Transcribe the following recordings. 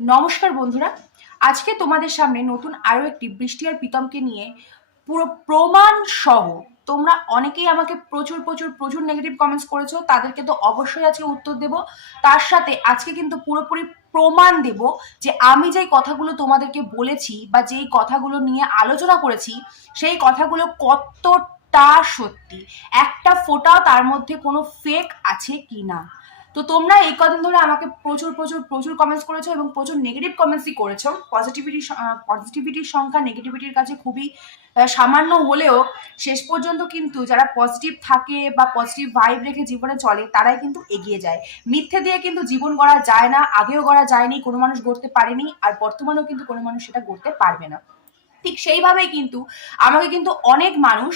নমস্কার বন্ধুরা। আজকে তোমাদের সামনে নতুন আরও একটি বৃষ্টি আর প্রীতমকে নিয়ে পুরো প্রমাণ সহ তোমরা অনেকেই আমাকে প্রচুর প্রচুর প্রচুর নেগেটিভ কমেন্টস করেছ, তাদেরকে তো অবশ্যই আজকে উত্তর দেব। তার সাথে আজকে কিন্তু পুরোপুরি প্রমাণ দেব যে আমি যেই কথাগুলো তোমাদেরকে বলেছি বা যেই কথাগুলো নিয়ে আলোচনা করেছি, সেই কথাগুলো কতটা সত্যি? একটা ফোটাও তার মধ্যে কোনো ফেক আছে কি না তো তোমরা এই কদিন ধরে আমাকে প্রচুর প্রচুর প্রচুর কমেন্টস করেছ এবং প্রচুর নেগেটিভ কমেন্টসই করেছ। পজিটিভিটি পজিটিভিটির সংখ্যা নেগেটিভিটির কাছে খুবই সামান্য হলেও শেষ পর্যন্ত কিন্তু যারা পজিটিভ থাকে বা পজিটিভ ভাইব রেখে জীবনে চলে, তারাই কিন্তু এগিয়ে যায়। মিথ্যে দিয়ে কিন্তু জীবন গড়া যায় না, আগেও গড়া যায়নি, কোনো মানুষ গড়তে পারেনি, আর বর্তমানেও কিন্তু কোনো মানুষ সেটা গড়তে পারবে না। ঠিক সেইভাবেই কিন্তু আমাকে কিন্তু অনেক মানুষ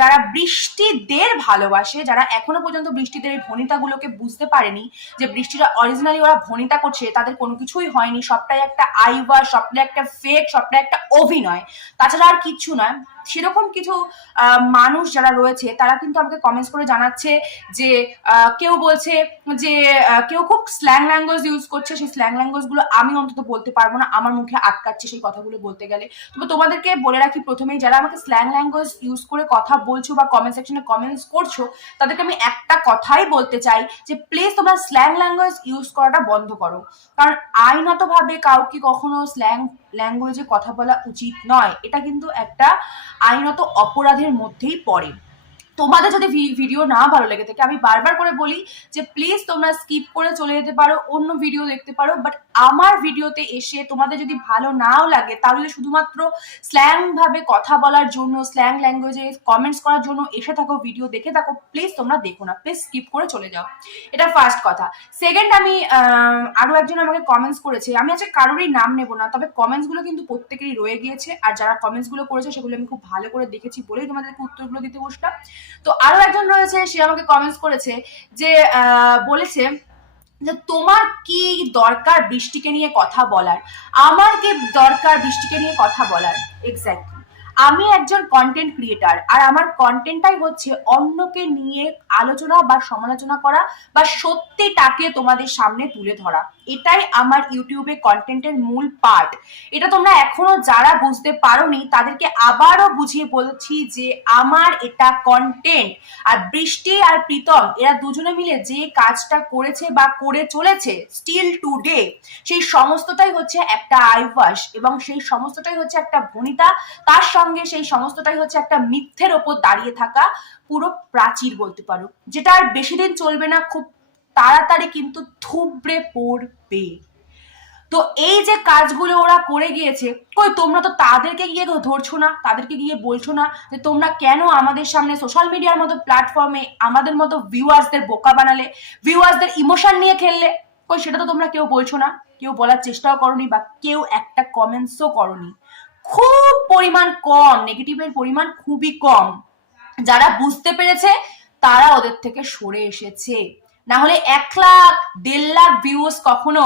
যারা বৃষ্টিদের ভালোবাসে, যারা এখনও পর্যন্ত বৃষ্টিদের এই ভনিতাগুলোকে বুঝতে পারেনি যে বৃষ্টিটা অরিজিনালি ওরা ভনিতা করছে, তাদের কোনো কিছুই হয়নি, সবটাই একটা আইবা সবটাই একটা ফেক সবটাই একটা অভিনয়। তাছাড়া আর কিচ্ছু নয়। সেরকম কিছু মানুষ যারা রয়েছে, তারা কিন্তু আমাকে কমেন্টস করে জানাচ্ছে যে কেউ বলছে যে কেউ খুব স্ল্যাং ল্যাঙ্গুয়েজ ইউজ করছে, সেই স্ল্যাং ল্যাঙ্গুয়েজগুলো আমি অন্তত বলতে পারব না, আমার মুখে আটকাচ্ছে সেই কথাগুলো বলতে গেলে। তবে তোমাদেরকে বলে রাখি প্রথমেই, যারা আমাকে স্ল্যাং ল্যাঙ্গুয়েজ ইউজ করে কথা বলছো বা কমেন্ট সেকশনে কমেন্টস করছ, তাদেরকে আমি একটা কথাই বলতে চাই যে প্লিজ তোমরা স্ল্যাং ল্যাঙ্গুয়েজ ইউজ করাটা বন্ধ করো। কারণ আইনতভাবে কাউকে কখনো স্ল্যাং ল্যাঙ্গুয়েজে কথা বলা উচিত নয়। এটা কিন্তু একটা আইনত অপরাধের মধ্যেই পড়ে। তোমাদের যদি ভিডিও না ভালো লেগে থাকে আমি বারবার করে বলি যে প্লিজ তোমরা স্কিপ করে চলে যেতে পারো অন্য ভিডিও দেখতে পারো বাট আমার ভিডিওতে এসে তোমাদের যদি ভালো নাও লাগে তাহলে শুধুমাত্র স্ল্যাং ভাবে কথা বলার জন্য স্ল্যাং ল্যাঙ্গুয়েজে কমেন্টস করার জন্য এসে থাকো ভিডিও দেখে থাকো প্লিজ তোমরা দেখো না প্লিজ স্কিপ করে চলে যাও। এটা ফার্স্ট কথা। সেকেন্ড আমি আহ, আরও একজন আমাকে কমেন্টস করেছে আমি আজকে কারোরই নাম নেব না তবে কমেন্টসগুলো কিন্তু প্রত্যেকেরই রয়ে গিয়েছে আর যারা কমেন্টসগুলো করেছে সেগুলো আমি খুব ভালো করে দেখেছি বলেই তোমাদেরকে উত্তরগুলো দিতে বসলাম। তো আরও একজন রয়েছে, সে আমাকে কমেন্টস করেছে যে বলেছে যে তোমার কি দরকার বৃষ্টিকে নিয়ে কথা বলার? আমার কি দরকার বৃষ্টিকে নিয়ে কথা বলার এক্স্যাক্টলি আমি একজন কন্টেন্ট ক্রিয়েটার আর আমার কন্টেন্টটাই হচ্ছে অন্যকে নিয়ে আলোচনা বা সমালোচনা করা বা সত্যিটাকে তোমাদের সামনে তুলে ধরা। এটাই আমার ইউটিউবে কন্টেন্টের মূল পার্ট এটা তোমরা এখনও যারা বুঝতে পারোনি, তাদেরকে আবারও বুঝিয়ে বলছি যে আমার এটা কন্টেন্ট আর বৃষ্টি আর প্রীতম, এরা দুজনে মিলে যে কাজটা করেছে বা করে চলেছে স্টিল টুডে সেই সমস্তটাই হচ্ছে একটা আইবাস এবং সেই সমস্তটাই হচ্ছে একটা ভনিতা। তার সঙ্গে সেই সমস্তটাই হচ্ছে একটা মিথ্যের ওপর দাঁড়িয়ে থাকা পুরো প্রাচীর বলতে পারো, যেটা আর বেশি দিন চলবে না, খুব তাড়াতাড়ি কিন্তু থুবড়ে পড়বে। তো এই যে কাজগুলো ওরা করে গিয়েছে, কই তোমরা তো তাদেরকে গিয়ে ধরছো না, তাদেরকে গিয়ে বলছো না যে তোমরা কেন আমাদের সামনে সোশ্যাল মিডিয়ার মতো প্ল্যাটফর্মে আমাদের মতো ভিউয়ার্সদের বোকা বানালে ভিউয়ার্সদের ইমোশন নিয়ে খেললে? কই সেটা তো তোমরা কেউ বলছো না, কেউ বলার চেষ্টাও করনি বা কেউ একটা কমেন্টসও করনি। খুব পরিমাণ কম নেগেটিভের পরিমাণ খুবই কম। যারা বুঝতে পেরেছে, তারা ওদের থেকে সরে এসেছে। না হলে এক লাখ, দেড় লাখ ভিউজ কখনো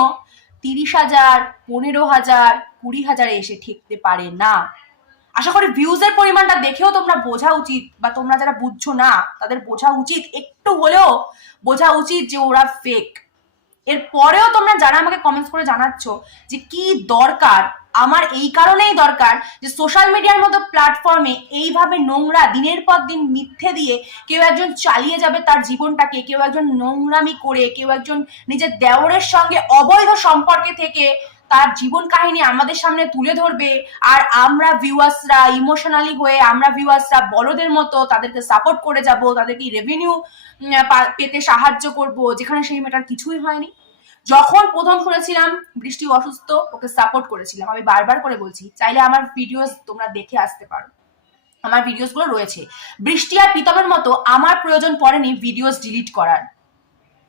তিরিশ হাজার, পনেরো হাজার, কুড়ি হাজারে এসে ঠেকতে পারে না। আশা করি ভিউজের পরিমাণটা দেখেও তোমরা বোঝা উচিত, বা তোমরা যারা বুঝছ না, তাদের বোঝা উচিত। একটু হলেও বোঝা উচিত যে ওরা ফেক এর পরেও তোমরা যারা আমাকে কমেন্টস করে জানাচ্ছ যে কি দরকার আমার এই কারণেই দরকার যে সোশ্যাল মিডিয়ার মতো প্ল্যাটফর্মে এইভাবে নোংরা দিনের পর দিন মিথ্যে দিয়ে কেউ একজন চালিয়ে যাবে তার জীবনটাকে, কেউ একজন নোংরামি করে, কেউ একজন নিজের দেওরের সঙ্গে অবৈধ সম্পর্কে থেকে তার জীবন কাহিনী আমাদের সামনে তুলে ধরবে আর আমরা ভিউয়ার্সরা ইমোশনালি হয়ে, আমরা ভিউয়ার্সরা বড়দের মতো তাদেরকে সাপোর্ট করে যাব, তাদেরকে রেভিনিউ পেতে সাহায্য করব, যেখানে সেই মেটার কিছুই হয়নি। যখন প্রথম শুনেছিলাম বৃষ্টি অসুস্থ, ওকে সাপোর্ট করেছিলাম। আমি বারবার করে বলছি, চাইলে আমার ভিডিওস তোমরা দেখে আসতে পারো। আমার ভিডিওসগুলো রয়েছে। বৃষ্টি আর প্রীতমের মতো আমার প্রয়োজন পড়েনি ভিডিওস ডিলিট করার।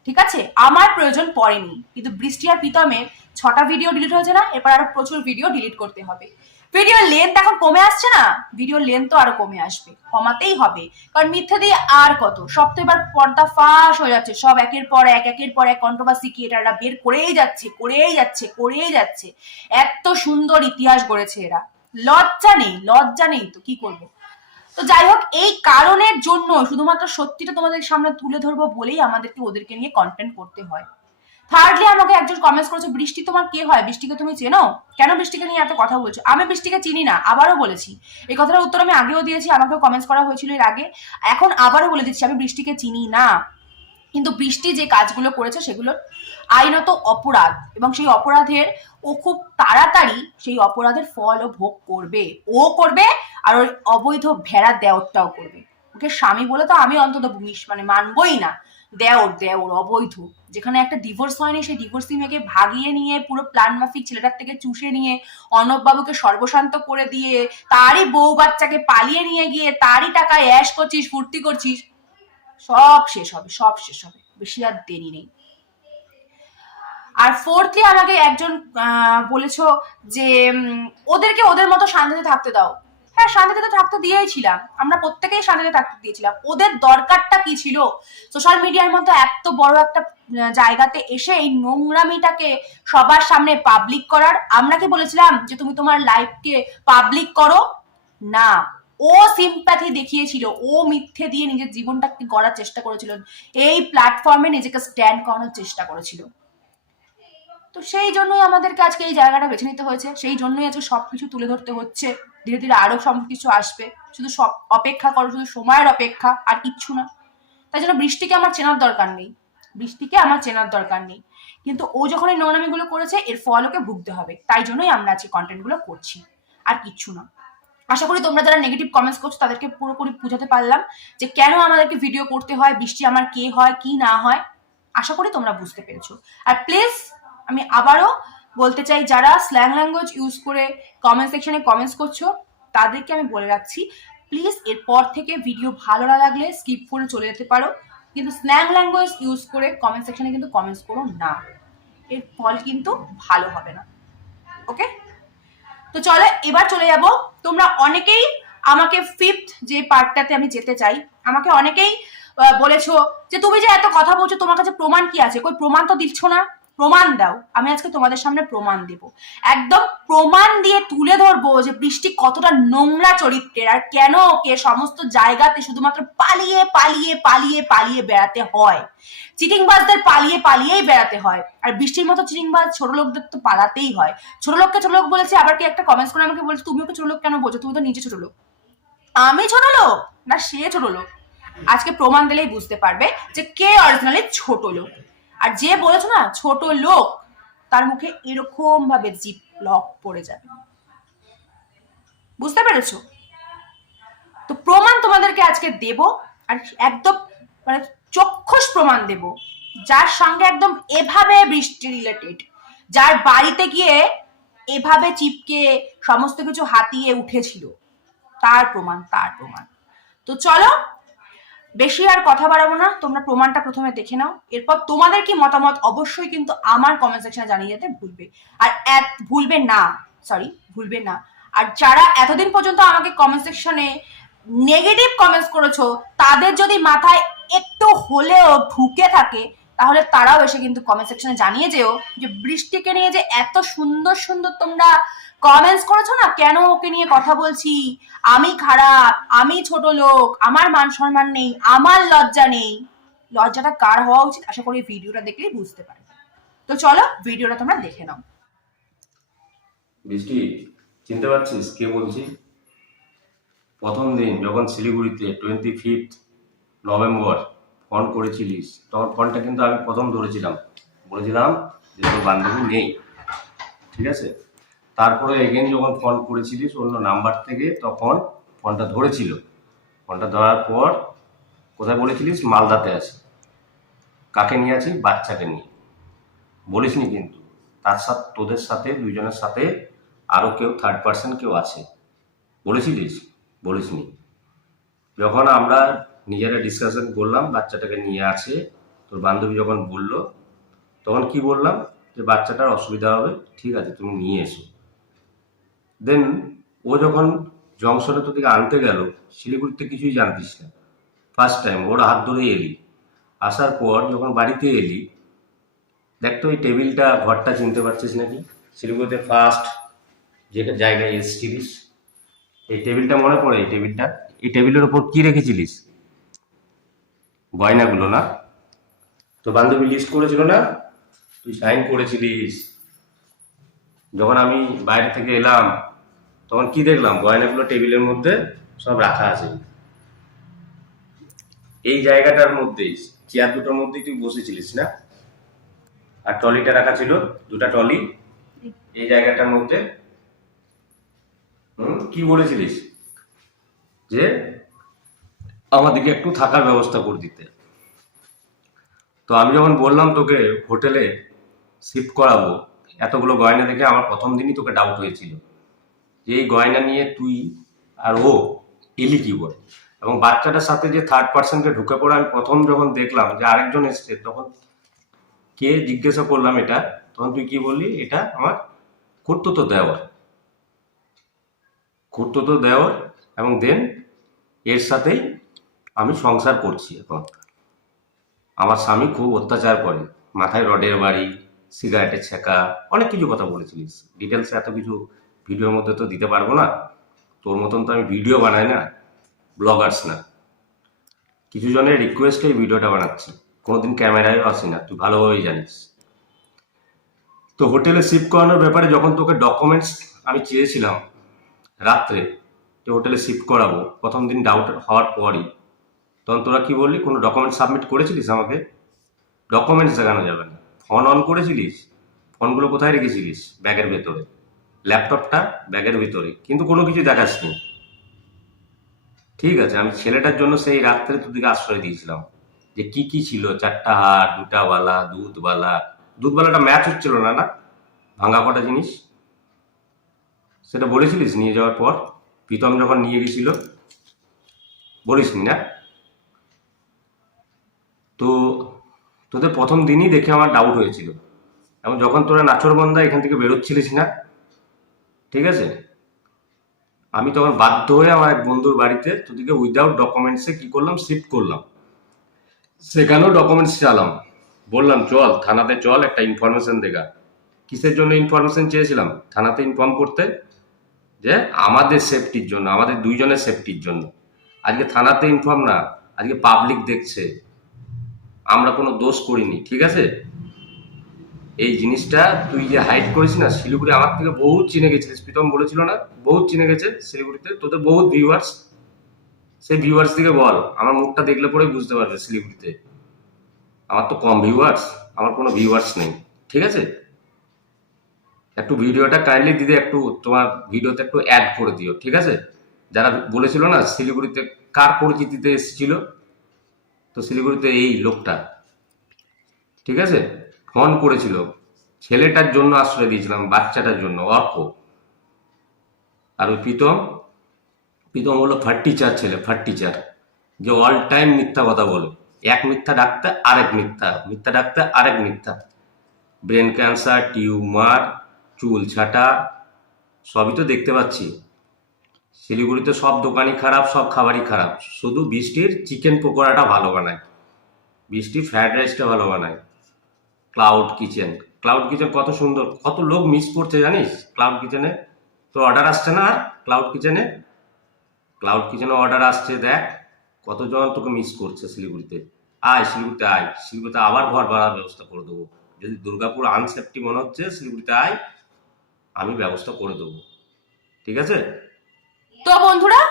ঠিক আছে? আমার প্রয়োজন পড়েনি। কিন্তু বৃষ্টি আর প্রীতমের ছটা ভিডিও ডিলিট হয়েছে না? এরপর আরও প্রচুর ভিডিও ডিলিট করতে হবে। ভিডিও লেন্থ এখন কমে আসছে না? ভিডিও লেন্থ তো আরও কমে আসবে। কমাতেই হবে। কারণ মিথ্যে দিয়ে আর কত? সব তো এবার পর্দা ফাঁস হয়ে যাচ্ছে। সব একের পর এক, একের পর এক কন্ট্রোভার্সি ক্রিয়েটাররা বের করেই যাচ্ছে করেই যাচ্ছে করেই যাচ্ছে। এত সুন্দর ইতিহাস গড়েছে এরা। লজ্জা নেই লজ্জা নেই তো, কি করব? তো যাই হোক, এই কারণের জন্য শুধুমাত্র সত্যিটা তোমাদের সামনে তুলে ধরবো বলেই আমাদেরকে ওদেরকে নিয়ে কন্টেন্ট করতে হয়। থার্ডলি আমাকে একজন কমেন্টস করেছে, বৃষ্টি তোমার কে হয়? বৃষ্টিকে তুমি চেনো? কেন বৃষ্টিকে নিয়ে এত কথা বলছো? আমি বৃষ্টিকে চিনি না, আবারও বলেছি। এই কথাটার উত্তর আমি আগেও দিয়েছি, আমাকেও কমেন্টস করা হয়েছিল এর আগে। এখন আবারও বলে দিচ্ছি, আমি বৃষ্টিকে চিনি না। কিন্তু বৃষ্টি যে কাজগুলো করেছে সেগুলো আইনত অপরাধ। এবং সেই অপরাধের, ও খুব তাড়াতাড়ি সেই অপরাধের ফল ও ভোগ করবে। ও করবে, আর ওই অবৈধ ভেড়া দেওরটাও করবে। ওকে স্বামী বলে তো আমি অন্তত মানে মানবই না। দেওর দেওর, অবৈধ। যেখানে একটা ডিভোর্স হয়নি, সেই ডিভোর্সি মেয়েকে ভাগিয়ে নিয়ে পুরো প্ল্যান মাফিক ছেলেটার থেকে চুষে নিয়ে বাবুকে সর্বশান্ত করে দিয়ে তারই বউ বাচ্চাকে পালিয়ে নিয়ে গিয়ে তারই টাকায় অ্যাশ করছিস, ফুর্তি করছিস, সব শেষ হবে, সব শেষ হবে, বেশি আর দেরি নেই। আর ফোর্থলি আমাকে একজন বলেছ যে ওদেরকে ওদের মতো শান্তিতে থাকতে দাও। হ্যাঁ শান্তিতে তো থাকতে দিয়েই ছিলাম আমরা প্রত্যেকেই শান্তিতে থাকতে দিয়েছিলাম। ওদের দরকারটা কি ছিল? সোশ্যাল মিডিয়ার মতো এত বড় একটা জায়গাতে এসে এই নোংরামিটাকে সবার সামনে পাবলিক করার, আমরা কি বলেছিলাম যে তুমি তোমার লাইফকে পাবলিক করো? না। ও সিম্প্যাথি দেখিয়েছিল। ও মিথ্যে দিয়ে নিজের জীবনটাকে গড়ার চেষ্টা করেছিল। এই প্ল্যাটফর্মে নিজেকে স্ট্যান্ড করানোর চেষ্টা করেছিল। তো সেই জন্যই আমাদেরকে আজকে এই জায়গাটা বেছে নিতে হয়েছে। সেই জন্যই আজকে সব কিছু তুলে ধরতে হচ্ছে। ধীরে ধীরে আরও সব কিছু আসবে। শুধু সব অপেক্ষা করো, শুধু সময়ের অপেক্ষা আর কিচ্ছু না। তাই জন্য বৃষ্টিকে আমার চেনার দরকার নেই। বৃষ্টিকে আমার চেনার দরকার নেই। কিন্তু ও যখন এই নোংরামিগুলো করেছে, এর ফল ওকে ভুগতে হবে। তাই জন্যই আমরা আজকে কন্টেন্টগুলো করছি। আর কিচ্ছু না। আশা করি তোমরা যারা নেগেটিভ কমেন্টস করছ, তাদেরকে পুরোপুরি বুঝাতে পারলাম যে কেন আমাদেরকে ভিডিও করতে হয়, বৃষ্টি আমার কে হয়, কি না হয়। আশা করি তোমরা বুঝতে পেরেছ। আর প্লিজ আমি আবারও বলতে চাই, যারা স্ল্যাং ল্যাঙ্গুয়েজ ইউজ করে কমেন্ট সেকশনে কমেন্টস করছ, তাদেরকে আমি বলে রাখছি প্লিজ এরপর থেকে ভিডিও ভালো না লাগলে স্কিপ করে চলে যেতে পারো। কিন্তু স্ল্যাং ল্যাঙ্গুয়েজ ইউজ করে কমেন্ট সেকশনে কিন্তু কমেন্টস করো না। এর ফল কিন্তু ভালো হবে না। ওকে তো চলো, এবার চলে যাব। তোমরা অনেকেই আমাকে ফিফথ যে পার্টটাতে আমি যেতে চাই, আমাকে অনেকেই বলেছ যে, তুমি যে এত কথা বলছো, তোমার কাছে প্রমাণ কি আছে? কই, প্রমাণ তো দিচ্ছ না। প্রমাণ দাও। আমি আজকে তোমাদের সামনে প্রমাণ দেব। একদম প্রমাণ দিয়ে তুলে ধরবো যে বৃষ্টি কতটা নোংরা চরিত্রের আর কেন ওকে সমস্ত জায়গাতে শুধুমাত্র পালিয়ে পালিয়ে পালিয়ে পালিয়ে বেড়াতে হয়। চিটিংবাজদের পালিয়ে, পালিয়েই বেড়াতে হয়। আর বৃষ্টির মতো চিটিংবাজ ছোট লোকদের তো পালাতেই হয়। ছোট লোককে ছোট লোক বলেছে, আবার কি একটা কমেন্টস করে আমাকে বলছে তুমি ওকে ছোট লোক কেন বলছো তুমি তো নিজে ছোট লোক। আমি ছোট লোক? না, সে ছোট লোক। আজকে প্রমাণ দিলেই বুঝতে পারবে যে কে অরিজিনালি ছোট লোক। আর যে বলেছ না, ছোট লোক, তার মুখে এরকম ভাবে জিপ লক পড়ে যাবে। বুঝতে পেরেছ? তো প্রমাণ তোমাদেরকে আজকে দেব, আর একদম মানে চক্ষুষ প্রমাণ দেব, যার সঙ্গে একদম এভাবে বৃষ্টি রিলেটেড যার বাড়িতে গিয়ে এভাবে চিপকে সমস্ত কিছু হাতিয়ে উঠেছিল, তার প্রমাণ তার প্রমাণ। তো চলো বেশি আর কথা বাড়াবো না, তোমরা প্রমাণটা প্রথমে দেখে নাও। এরপর তোমাদের কি মতামত অবশ্যই কিন্তু আমার কমেন্ট সেকশনে জানিয়ে যেতে ভুলবে। আর ভুলবে না সরি ভুলবে না। আর যারা এতদিন পর্যন্ত আমাকে কমেন্ট সেকশনে নেগেটিভ কমেন্টস করেছ, তাদের যদি মাথায় একটু হলেও ঢুকে থাকে তাহলে তারাও এসে কিন্তু কমেন্ট সেকশনে জানিয়ে যেও যে বৃষ্টিকে নিয়ে যে এত সুন্দর সুন্দর তোমরা কমেন্টস করেছ না? কেন ওকে নিয়ে কথা বলছি? আমি খারাপ, আমি ছোট লোক, আমার মান সম্মান নেই, আমার লজ্জা নেই। লজ্জাটা কার হওয়া উচিত? আশা করি ভিডিওটা দেখলেই বুঝতে পারবে। তো চলো ভিডিওটা তোমরা দেখে নাও। বৃষ্টি, চিনতে পারছিস কে বলছি? প্রথম দিন যখন শিলিগুড়িতে টোয়েন্টি ফিফথ নভেম্বর ফোন করেছিলিস তখন ফোনটা কিন্তু আমি প্রথম ধরেছিলাম। বলেছিলাম যে তোর বান্ধবী নেই। ঠিক আছে? তারপরে এগেন যখন ফোন করেছিলিস, অন্য নাম্বার থেকে তখন ফোনটা ধরেছিল। ফোনটা ধরার পর কোথায় বলেছিলিস? মালদাতে আছে। কাকে নিয়ে আছি বাচ্চাকে নিয়ে। বলিসনি কিন্তু। তার সাথে, তোদের সাথে, দুইজনের সাথে আরও কেউ থার্ড পার্সন কেউ আছে। বলেছিলিস? বলিসনি। যখন আমরা নিজেরা ডিসকাশন করলাম, বাচ্চাটাকে নিয়ে আছে তোর বান্ধবী যখন বলল, তখন কি বললাম? যে বাচ্চাটার অসুবিধা হবে, ঠিক আছে, তুমি নিয়ে এসো। দেন ও যখন জংশনে তোদেরকে আনতে গেল, শিলিগুড়িতে কিছুই জানতিস না। ফার্স্ট টাইম ওর হাত ধরে এলি। আসার পর যখন বাড়িতে এলি, দেখ তো এই টেবিলটা, ঘরটা চিনতে পারছিস নাকি? শিলিগুড়িতে ফার্স্ট যে জায়গায় এসেছিলিস, এই টেবিলটা মনে পড়ে, এই টেবিলটা? এই টেবিলের ওপর কি রেখেছিলিস? গয়নাগুলো না? তো বান্ধবী লিস্ট করেছিল না? তুই সাইন করেছিলিস। যখন আমি বাইরে থেকে এলাম তখন কি দেখলাম? গয়নাগুলো টেবিলের মধ্যে সব রাখা আছে। এই জায়গাটার মধ্যেই চেয়ার দুটোর মধ্যেই তুই বসেছিলিস না? আর ট্রলিটা রাখা ছিল দুটা ট্রলি। এই জায়গাটার মধ্যে হুম, কি বলেছিলিস? যে আমাদেরকে একটু থাকার ব্যবস্থা করে দিতে। তো আমি যখন বললাম তোকে হোটেলে শিফট করাবো, এতগুলো গয়না দেখে আমার প্রথম দিনই তোকে ডাউট হয়েছিল। যে এই গয়না নিয়ে তুই আর ও এলি কি বল এবং বাচ্চাটার সাথে যে থার্ড পার্সনকে ঢুকে পড়ে, আমি প্রথম যখন দেখলাম যে আরেকজন এসছে, তখন কে জিজ্ঞাসা করলাম এটা, তখন তুই কি বললি? এটা আমার খুঁড়তো দেওয়ার। খুঁড়তো দেওয়ার এবং দেন এর সাথেই সংসার করছি এখন। আমার স্বামী খুব অত্যাচার করে। মাথায় রডের বাড়ি, সিগারেটের ছেঁকা অনেক কিছু কথা বলেছিলিস। ডিটেলসে এত কিছু ভিডিওর মধ্যে তো দিতে পারব না। তোর মতন তো আমি ভিডিও বানাই না, ব্লগার্স না। কিছু জনের রিকোয়েস্টে এই ভিডিওটা বানাচ্ছি। কোনোদিন ক্যামেরায়ও আসি না, তুই ভালোভাবেই জানিস। তো হোটেলে শিফট করানোর ব্যাপারে যখন তোকে ডকুমেন্টস আমি চেয়েছিলাম রাত্রে যে হোটেলে শিফট করাবো। প্রথম দিন ডাউট হওয়ার পরই। তখন তোরা কি বললি? কোনো ডকুমেন্ট সাবমিট করেছিলিস আমাকে? ডকুমেন্টস দেখানো যাবে না। ফোন অন করেছিলিস? ফোনগুলো কোথায় রেখেছিলিস? ব্যাগের ভেতরে। ল্যাপটপটা ব্যাগের ভিতরে। কিন্তু কোনো কিছু দেখাসনি। ঠিক আছে, আমি ছেলেটার জন্য সেই রাত্রে তোদিকে আশ্রয় দিয়েছিলাম। যে কি কি ছিল? চারটা হার দুটা বালা দুধবালা দুধবালাটা ম্যাচ হচ্ছিল না না? ভাঙা কটা জিনিস? সেটা বলেছিলিস নিয়ে যাওয়ার পর? প্রীতম যখন নিয়ে গেছিল? বলিসনি না? তো তোদের প্রথম দিনই দেখে আমার ডাউট হয়েছিল। এবং যখন তোরা নাচরবন্দা এখান থেকে বেরোচ্ছিলিস না, ঠিক আছে? আমি তখন বাধ্য হয়ে আমার এক বন্ধুর বাড়িতে তোদেরকে উইদাউট ডকুমেন্টসে কি করলাম? শিফট করলাম। সেখানেও ডকুমেন্টস চালাম। বললাম, চল, থানাতে চল, একটা ইনফরমেশন দেখা। কিসের জন্য ইনফরমেশন চেয়েছিলাম? থানাতে ইনফর্ম করতে যে আমাদের সেফটির জন্য, আমাদের দুইজনের সেফটির জন্য। আজকে থানাতে ইনফর্ম না, আজকে পাবলিক দেখছে। আমরা কোনো দোষ করিনি, ঠিক আছে? এই জিনিসটা তুই যে হাইড করিস না, শিলিগুড়ি আমার থেকে বহুত চিনে গেছিলিস। প্রীতম বলেছিল না, বহুত চিনে গেছে শিলিগুড়িতে। তোদের বহুত ভিউয়ার্স সেই ভিউয়ার্স দিকে বল, আমার মুখটা দেখলে পরে বুঝতে পারবে শিলিগুড়িতে। আমার তো কম ভিউয়ার্স আমার কোনো ভিউয়ার্স নেই, ঠিক আছে? একটু ভিডিওটা কাইন্ডলি দিদি, একটু তোমার ভিডিওতে একটু অ্যাড করে দিও, ঠিক আছে? যারা বলেছিল না শিলিগুড়িতে কার পরিচিতিতে এসেছিল তো শিলিগুড়িতে এই লোকটা, ঠিক আছে? ফোন করেছিল, ছেলেটার জন্য আশ্রয় দিয়েছিলাম, বাচ্চাটার জন্য, অর্ক। আর ওই প্রীতম প্রীতম হলো ফার টিচার ছেলে ফার টিচার যে অল টাইম মিথ্যা কথা বলে। এক মিথ্যা ডাকতে আরেক মিথ্যা মিথ্যা ডাকতে আরেক মিথ্যা। ব্রেন ক্যান্সার টিউমার চুল ছাটা, সবই তো দেখতে পাচ্ছি। শিলিগুড়িতে সব দোকানই খারাপ, সব খাবারই খারাপ। শুধু বৃষ্টির চিকেন পকোড়াটা ভালো বানায়। বৃষ্টি ফ্রায়েড রাইসটা ভালো বানায়। Cloud kitchen. ক্লাউড কিচেন কত সুন্দর, কত লোক মিস করছে জানিস? ক্লাউড কিচেনে তোর অর্ডার আসছে না আর? ক্লাউড কিচেনে? ক্লাউড কিচেনে অর্ডার আসছে, দেখ। কতজন তোকে মিস করছে শিলিগুড়িতে? আয় শিলিগুড়িতে আয়। শিলিগুড়িতে আবার ঘর ভাড়ার ব্যবস্থা করে দেবো। যদি দুর্গাপুর আনসেফটি মনে হচ্ছে, শিলিগুড়িতে আয়। আমি ব্যবস্থা করে দেবো। ঠিক আছে? তো বন্ধুরা,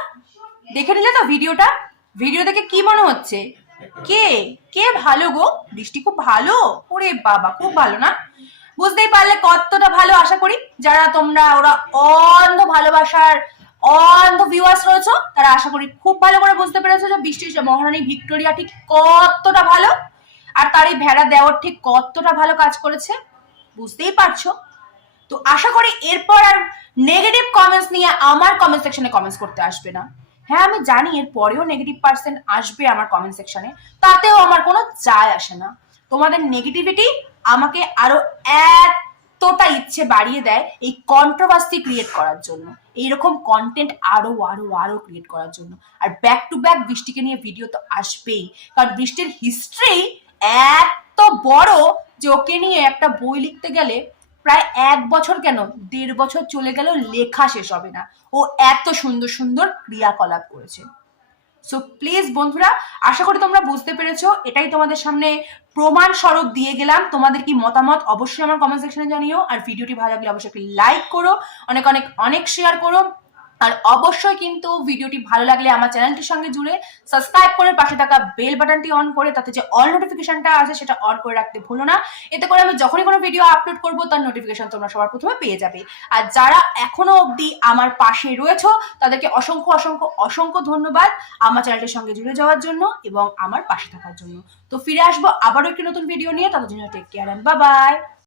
দেখে নিলে তো ভিডিওটা? ভিডিও দেখে কি মনে হচ্ছে? কে? কে ভালো গো? বৃষ্টি খুব ভালো? ওরে বাবা, খুব ভালো না? বুঝতেই পারলে কতটা ভালো আশা করি। যারা তোমরা, ওরা অন্ধ ভালোবাসার অন্ধ ভিউয়ার্স রয়েছো, তারা আশা করি খুব ভালো করে বুঝতে পেরেছ যে বৃষ্টির মহারানী ভিক্টোরিয়া ঠিক কতটা ভালো? আর তার এই ভেড়া দেওয়ার ঠিক কতটা ভালো কাজ করেছে? বুঝতেই পারছ। তো আশা করি এরপর আর নেগেটিভ কমেন্টস নিয়ে আমার কমেন্ট সেকশনে কমেন্টস করতে আসবে না। হ্যাঁ আমি জানি এর পরেও নেগেটিভ পার্সেন্ট আসবে আমার কমেন্ট সেকশনে তাতেও আমার কোনো যায় আসে না। তোমাদের নেগেটিভিটি আমাকে আরও এতটা ইচ্ছে বাড়িয়ে দেয় এই কন্ট্রোভার্সি ক্রিয়েট করার জন্য। এইরকম কন্টেন্ট আরও আরও আরও ক্রিয়েট করার জন্য। আর ব্যাক টু ব্যাক বৃষ্টিকে নিয়ে ভিডিও তো আসবেই। কারণ বৃষ্টির হিস্ট্রি এত বড় যে ওকে নিয়ে একটা বই লিখতে গেলে প্রায় এক বছর কেন? দেড় বছর চলে গেলেও লেখা শেষ হবে না। ও এত সুন্দর সুন্দর ক্রিয়াকলাপ করেছে। সো প্লিজ বন্ধুরা, আশা করি তোমরা বুঝতে পেরেছ। এটাই তোমাদের সামনে প্রমাণ স্বরূপ দিয়ে গেলাম। তোমাদের কি মতামত অবশ্যই আমার কমেন্ট সেকশনে জানিও। আর ভিডিওটি ভালো লাগলে অবশ্যই লাইক করো। অনেক অনেক অনেক শেয়ার করো। আর অবশ্যই কিন্তু ভিডিওটি ভালো লাগলে আমার চ্যানেলটির সঙ্গে জুড়ে সাবস্ক্রাইব করে পাশে থাকা বেল বাটনটি অন করে তাতে যে অল নোটিফিকেশনটা আছে সেটা অন করে রাখতে ভুলো না। এতে করে আমি যখনই কোনো ভিডিও আপলোড করব, তার নোটিফিকেশন তোমরা সবার প্রথমে পেয়ে যাবে। আর যারা এখনও অবধি আমার পাশে রয়েছো, তাদেরকে অসংখ্য অসংখ্য অসংখ্য ধন্যবাদ আমার চ্যানেলটির সঙ্গে জুড়ে যাওয়ার জন্য এবং আমার পাশে থাকার জন্য। তো ফিরে আসব আবারও একটি নতুন ভিডিও নিয়ে। তাদের জন্য টেক কেয়ার অ্যান্ড বাই